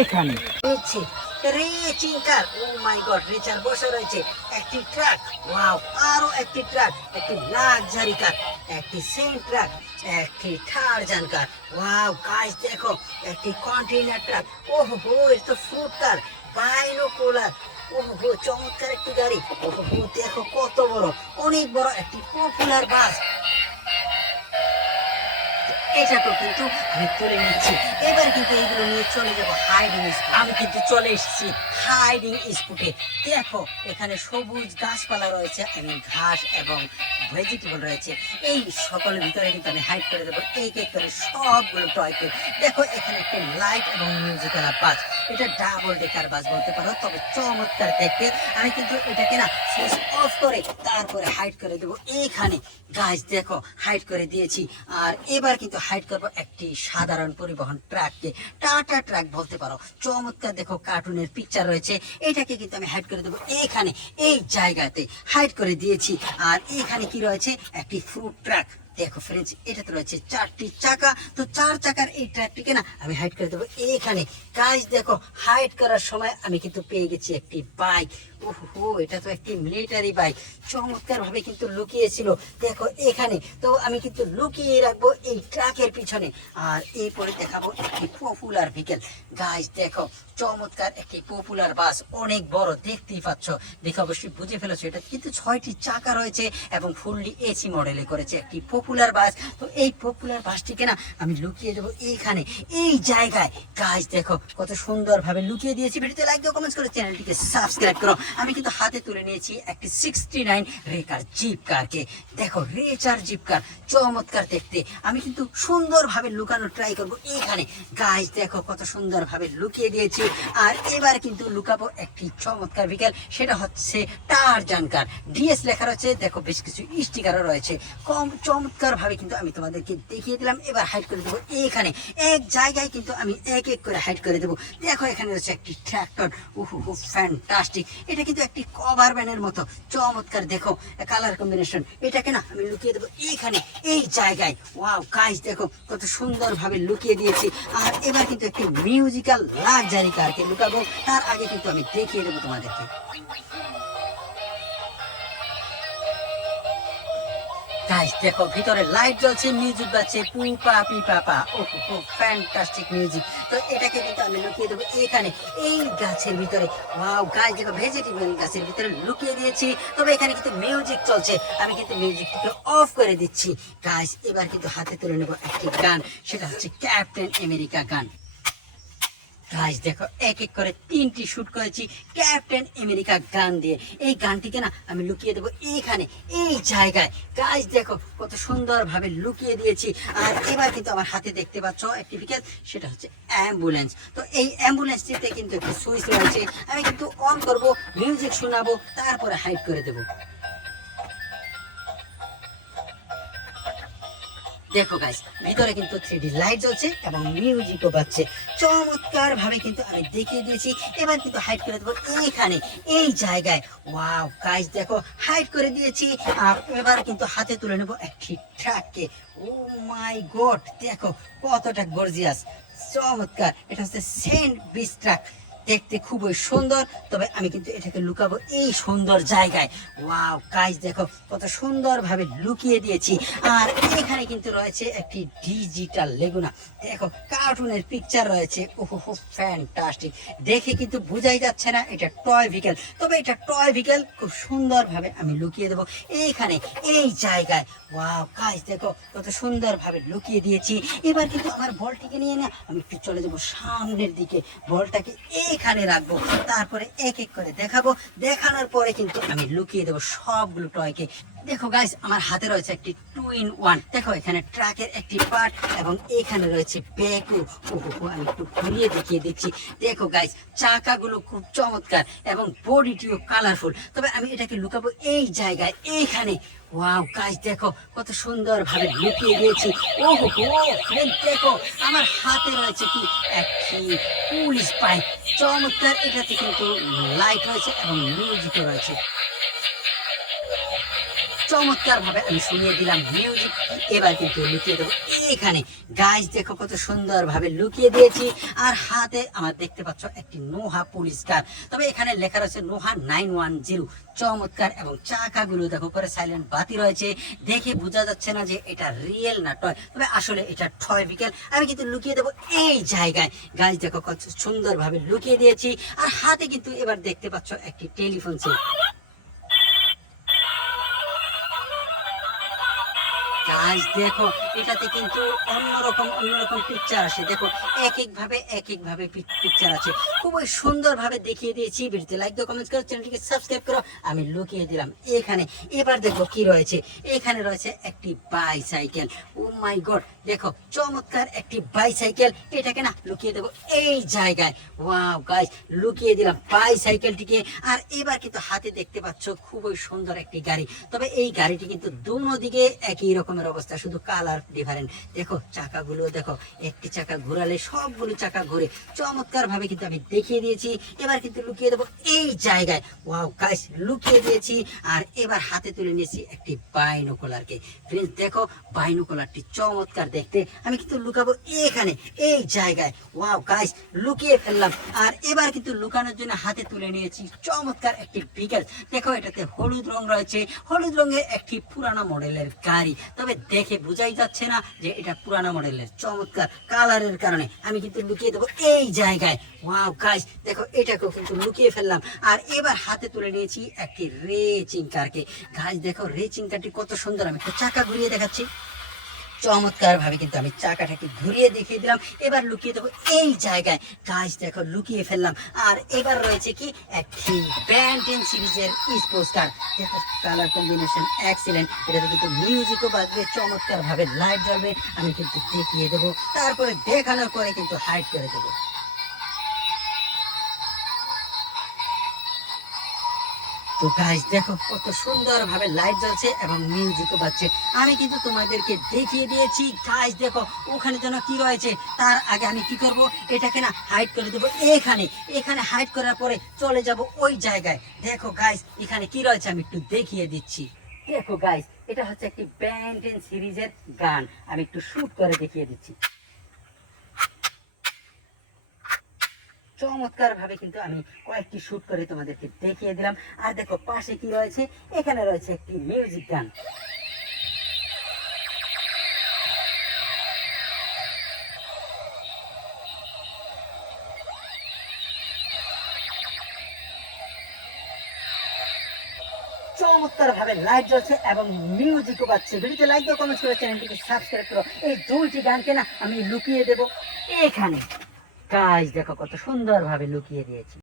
এখানে। রয়েছে রেচিং কার, ও মাই গড, রেচার বসে রয়েছে একটি ট্রাক, ওয়াও, আরো একটি ট্রাক, একটি লাক্সারি কার, একটি সেম ট্রাক, একটি টারজান কার, ওয়াও গাইস দেখো একটি কন্টেইনার ট্রাক, ওহো এটা তো ফ্রুট কার, বাইনোকুলার, ওহো চমৎকার একটি গাড়ি, ওহো দেখো কত বড়, অনেক বড় একটি পপুলার বাস। এটাকেও কিন্তু আমি তুলে নিচ্ছি। এবার কিন্তু এইগুলো নিয়ে চলে যাবো হাইডিং স্পট। আমি কিন্তু চলে এসেছি হাইডিং স্পটে। দেখো এখানে সবুজ গাছপালা রয়েছে, আমি ঘাস এবং ভেজিটেবল রয়েছে, এই সকলের ভিতরে কিন্তু আমি হাইড করে দেবো এক এক করে সবগুলো টয়কে। দেখো এখানে একটি লাইট এবং মিউজিক্যাল বাস, এটা ডাবল ডেকার বাস বলতে পারো, তবে চমৎকার দেখতে। আমি কিন্তু এটাকে না সুইচ অফ করে তারপরে হাইড করে দেবো এইখানে। গাছ দেখো হাইড করে দিয়েছি। আর এবার কিন্তু হাইড করবো একটি সাধারণ পরিবহন ট্রাককে, টাটা ট্রাক বলতে পারো, চমৎকার দেখো কার্টুনের পিকচার রয়েছে, এটাকে কিন্তু আমি হাইড করে দেবো এইখানে, এই জায়গাতে হাইড করে দিয়েছি। আর এখানে কি রয়েছে, একটি ফ্রুট ট্রাক। দেখো ফ্রেন্ডস, এটাতে রয়েছে 4টি চাকা, তো 4 চাকার এই ট্রাকটিকে না আমি হাইড করে দেবো এইখানে। গাইস দেখো হাইড করার সময় আমি কিন্তু পেয়ে গেছি একটি বাইক, ওহো এটা তো একটি মিলিটারি বাইক, চমৎকার ভাবে কিন্তু লুকিয়েছিল দেখো এখানে। তো আমি কিন্তু লুকিয়ে রাখবো এই ট্রাকের পিছনে। আর এরপরে দেখাবো একটি পপুলার ভেহিকেল। গাইস দেখো চমৎকার একটি পপুলার বাস, অনেক বড়, দেখতেই পাচ্ছ, দেখে অবশ্যই বুঝে ফেলেছো এটা কিন্তু 6টি চাকা রয়েছে এবং ফুললি এসি মডেলে করেছে একটি পপুলার বাস। তো এই পপুলার বাসটিকে না আমি লুকিয়ে দেবো এইখানে, এই জায়গায়। গাইস দেখো কত সুন্দর ভাবে লুকিয়ে দিয়েছি। ভিডিওতে লাইক দিও, কমেন্টস করে চ্যানেলটিকে সাবস্ক্রাইব করো। আমি কিন্তু হাতে তুলে নিয়েছি একটি 69 রেকার জিপ কারকে। দেখো রেচার জিপ কার, চমৎকার দেখতে। আমি কিন্তু সুন্দর ভাবে লুকানোর ট্রাই করবো এইখানে। গাইস দেখো কত সুন্দর ভাবে লুকিয়ে দিয়েছি। আর এবার কিন্তু লুকাবো একটি চমৎকার ভেহিকেল, সেটা হচ্ছে টারজান কার। ডিএস লেখা রয়েছে, দেখো বেশ কিছু স্টিকারও রয়েছে, কম চমৎকার ভাবে কিন্তু আমি তোমাদেরকে দেখিয়ে দিলাম। এবার হাইড করে দেবো এইখানে, এক জায়গায় কিন্তু আমি এক এক করে হাইড করে দেবো। দেখো এখানে রয়েছে একটি ট্র্যাক্টর, ওহো ফ্যান্টাস্টিক, এটা কিন্তু একটি কভার ভ্যানের মতো, চমৎকার দেখো কালার কম্বিনেশন। এটাকে না আমি লুকিয়ে দেবো এইখানে, এই জায়গায়। ওয়াও গাইস দেখো কত সুন্দর ভাবে লুকিয়ে দিয়েছি। আর এবার কিন্তু একটি মিউজিক্যাল লাক্সারি কারকে লুকাবো, তার আগে কিন্তু আমি দেখিয়ে দেবো তোমাদেরকে। গাইস দেখো ভিতরে লাইট জ্বলছে, মিউজিক বাজছে, পুপা পিপাপা, ওহো ফ্যান্টাস্টিক মিউজিক। তো এটাকে কিন্তু আমি লুকিয়ে দেবো এখানে, এই গাছের ভিতরে। ওয়াও গাইস দেখো ভেজিটেবল গাছের ভিতরে লুকিয়ে দিয়েছি, তবে এখানে কিন্তু মিউজিক চলছে, আমি কিন্তু মিউজিকটাকে অফ করে দিচ্ছি। গাইস এবার কিন্তু হাতে তুলে নেবো একটি গান, সেটা হচ্ছে ক্যাপ্টেন আমেরিকা গান। গাইস দেখো এক এক করে 3টি শুট করেছি ক্যাপ্টেন আমেরিকা গান দিয়ে। এই গানটিকে না আমি লুকিয়ে দেবো এইখানে, এই জায়গায়। গাইস দেখো কত সুন্দর ভাবে লুকিয়ে দিয়েছি। আর এবার কিন্তু আমার হাতে দেখতে পাচ্ছ একটি ভেহিকেল, সেটা হচ্ছে অ্যাম্বুলেন্স। তো এই অ্যাম্বুলেন্সটিতে কিন্তু একটি সুইচ রয়েছে, আমি কিন্তু অন করব, মিউজিক শোনাবো, তারপরে হাইড করে দেবো। দেখো গাইস ভিতরে কিন্তু 3D লাইট জ্বলছে এবং মিউজিকও বাজছে, চমৎকার ভাবে কিন্তু আমি দেখিয়ে দিয়েছি। এবার কিন্তু হাইড করে দেবো এইখানে, এই জায়গায়। ওয়াও গাইস দেখো হাইড করে দিয়েছি। আর এবার কিন্তু হাতে তুলে নেবো একটি ট্রাককে। ও মাই গড দেখো কতটা গর্জিয়াস, চমৎকার। এটা হচ্ছে সেন্ট বিচ ট্রাক, দেখতে খুবই সুন্দর, তবে আমি কিন্তু এটাকে লুকাবো এই সুন্দর জায়গায়। ওয়াও গাইস দেখো কত সুন্দর ভাবে লুকিয়ে দিয়েছি। আর এখানে কিন্তু রয়েছে একটি ডিজিটাল লেগুনা, দেখো কার্টুনের পিকচার রয়েছে, ওহো ফ্যান্টাস্টিক, দেখে কিন্তু বোঝাই যাচ্ছে না এটা টয় ভেহিকেল, তবে এটা টয় ভেহিকেল খুব সুন্দর ভাবে আমি লুকিয়ে দেবো এইখানে, এই জায়গায়। ওয়াও গাইস দেখো কত সুন্দর ভাবে লুকিয়ে দিয়েছি। এবার কিন্তু আমার বলটিকে নিয়ে না আমি একটু চলে যাবো সামনের দিকে, বলটাকে এখানে রাখবো, তারপরে এক এক করে দেখাবো, দেখানোর পরে কিন্তু আমি লুকিয়ে দেবো সবগুলো টয়কে। দেখো গাইস আমার হাতে রয়েছে একটি 2-in-1, দেখো এখানে ট্রাকের একটি পার্ট এবং এখানে রয়েছে ব্যাকও, ওহো আমি একটু ঘুরিয়ে দেখিয়ে দিচ্ছি। দেখো গাইস চাকাগুলো খুব চমৎকার এবং বডিটিও কালারফুল, তবে আমি এটাকে লুকাবো এই জায়গায় এইখানে। ওয়াও গাইস দেখো কত সুন্দর ভাবে লুকিয়ে দিয়েছি। ওহো ফ্রেন্ড দেখো আমার হাতে রয়েছে কি একটি পুলিশ বাইক, চমৎকার, এটাতে কিন্তু লাইট রয়েছে এবং মিউজিকও রয়েছে। চমৎকার ভাবে আমি শুনিয়ে দিলাম মিউজিক। এবার কিন্তু লুকিয়ে দেবো এখানে। গাইস দেখো কত সুন্দর ভাবে লুকিয়ে দিয়েছি। আর হাতে আমার দেখতে পাচ্ছ একটি নোহা পুলিশ কার, তবে এখানে লেখা রয়েছে নোহা 910। চমৎকার। এবং চাকাগুলো দেখো করে সাইলেন্ট বাতি রয়েছে, দেখে বোঝা যাচ্ছে না যে এটা রিয়েল না টয়, তবে আসলে এটা টয় ভেহিকেল। আমি কিন্তু লুকিয়ে দেবো এই জায়গায়। গাইস দেখো কত সুন্দর ভাবে লুকিয়ে দিয়েছি। আর হাতে কিন্তু এবার দেখতে পাচ্ছ একটি টেলিফোন সেট। গাইস দেখো এটাতে কিন্তু অন্যরকম পিকচার আসে। দেখো এক এক ভাবে পিকচার আছে। খুবই সুন্দর ভাবে দেখিয়ে দিয়েছি। ভিডিওতে লাইক দাও, কমেন্ট করো, চ্যানেলটিকে সাবস্ক্রাইব করো। আমি লুকিয়ে দিলাম এখানে। এবার দেখো কি রয়েছে। এখানে রয়েছে একটি বাইসাইকেল। ও মাই গড, দেখো চমৎকার একটি বাইসাইকেল। এটাকে না লুকিয়ে দেবো এই জায়গায়। ওয়াও গাইস, লুকিয়ে দিলাম বাইসাইকেলটিকে। আর এবার কিন্তু হাতে দেখতে পাচ্ছ খুবই সুন্দর একটি গাড়ি, তবে এই গাড়িটি কিন্তু দুনো দিকে একই রকমের অবস্থা, শুধু কালার ডিফারেন্ট। দেখো চাকাগুলো দেখো, একটি চাকা ঘোরালে সবগুলো চাকা ঘুরে। চমৎকার ভাবে কিন্তু আমি দেখিয়ে দিয়েছি। এবার কিন্তু লুকিয়ে দেবো এই জায়গায়। ওয়াও গাইস, লুকিয়ে দিয়েছি। আর এবার হাতে তুলে নিয়েছি একটি বাইনোকুলারকে। ফ্রেন্ডস দেখো বাইনোকুলারটি চমৎকার দেখতে। আমি কিন্তু লুকাবো এখানে এই জায়গায়। ওয়াও গাইস, লুকিয়ে ফেললাম। আর এবার কিন্তু লুকানোর জন্য হাতে তুলে নিয়েছি চমৎকার একটি বিকেল। দেখো এটাতে হলুদ রং রয়েছে, হলুদ রঙের একটি পুরানো মডেলের গাড়ি, তবে দেখে বোঝাই যাচ্ছে না যে এটা পুরানো মডেলের। চমৎকার কালারের কারণে আমি কিন্তু লুকিয়ে দেবো এই জায়গায়। ওয়াও গাইস, দেখো এটাকেও কিন্তু লুকিয়ে ফেললাম। আর এবার হাতে তুলে নিয়েছি একটি রেচিং কারকে। গাইস দেখো রেচিং কারটি কত সুন্দর। আমি একটু চাকা ঘুরিয়ে দেখাচ্ছি। চমৎকার ভাবে কিন্তু আমি চাকাটাকে ঘুরিয়ে দেখিয়ে দিলাম। এবার লুকিয়ে দেবো এই জায়গায়। গাইস দেখো লুকিয়ে ফেললাম। আর এবার রয়েছে কি একটি ব্যান্টেন সিরিজের স্পোর্টস কার। দেখো কালার কম্বিনেশন এক্সিলেন্ট। এটাতে কিন্তু মিউজিকও বাজবে, চমৎকার ভাবে লাইট জ্বলবে। আমি কিন্তু দেখিয়ে দেবো, তারপরে দেখানোর পরে কিন্তু হাইড করে দেবো। তো গাইস দেখো কত সুন্দর ভাবে লাইট জ্বলছে এবং মিউজিকও বাজছে। আমি কিন্তু তোমাদেরকে দেখিয়ে দিয়েছি। গাইস দেখো ওখানে যেন কি রয়েছে। তার আগে আমি কি করব, এটাকে না হাইড করে দেবো এখানে। এখানে হাইড করার পরে চলে যাব ওই জায়গায়। দেখো গাইস এখানে কি রয়েছে আমি একটু দেখিয়ে দিচ্ছি। দেখো গাইস এটা হচ্ছে একটি ব্যান্টেন সিরিজের গান। আমি একটু শুট করে দেখিয়ে দিচ্ছি। চমৎকার ভাবে কিন্তু আমি কয়েকটি শুট করে তোমাদেরকে দেখিয়ে দিলাম। আর দেখো পাশে কি রয়েছে, এখানে রয়েছে একটি মিউজিক গান। চমৎকার ভাবে লাইট জ্বলছে এবং মিউজিকও বাজছে। ভিডিওতে লাইক দাও, কমেন্ট করো, চ্যানেলটিকে সাবস্ক্রাইব করো। এই দুইটি গানকে না আমি লুকিয়ে দেবো এখানে। গাইস দেখো কত সুন্দর ভাবে লুকিয়ে দিয়েছি।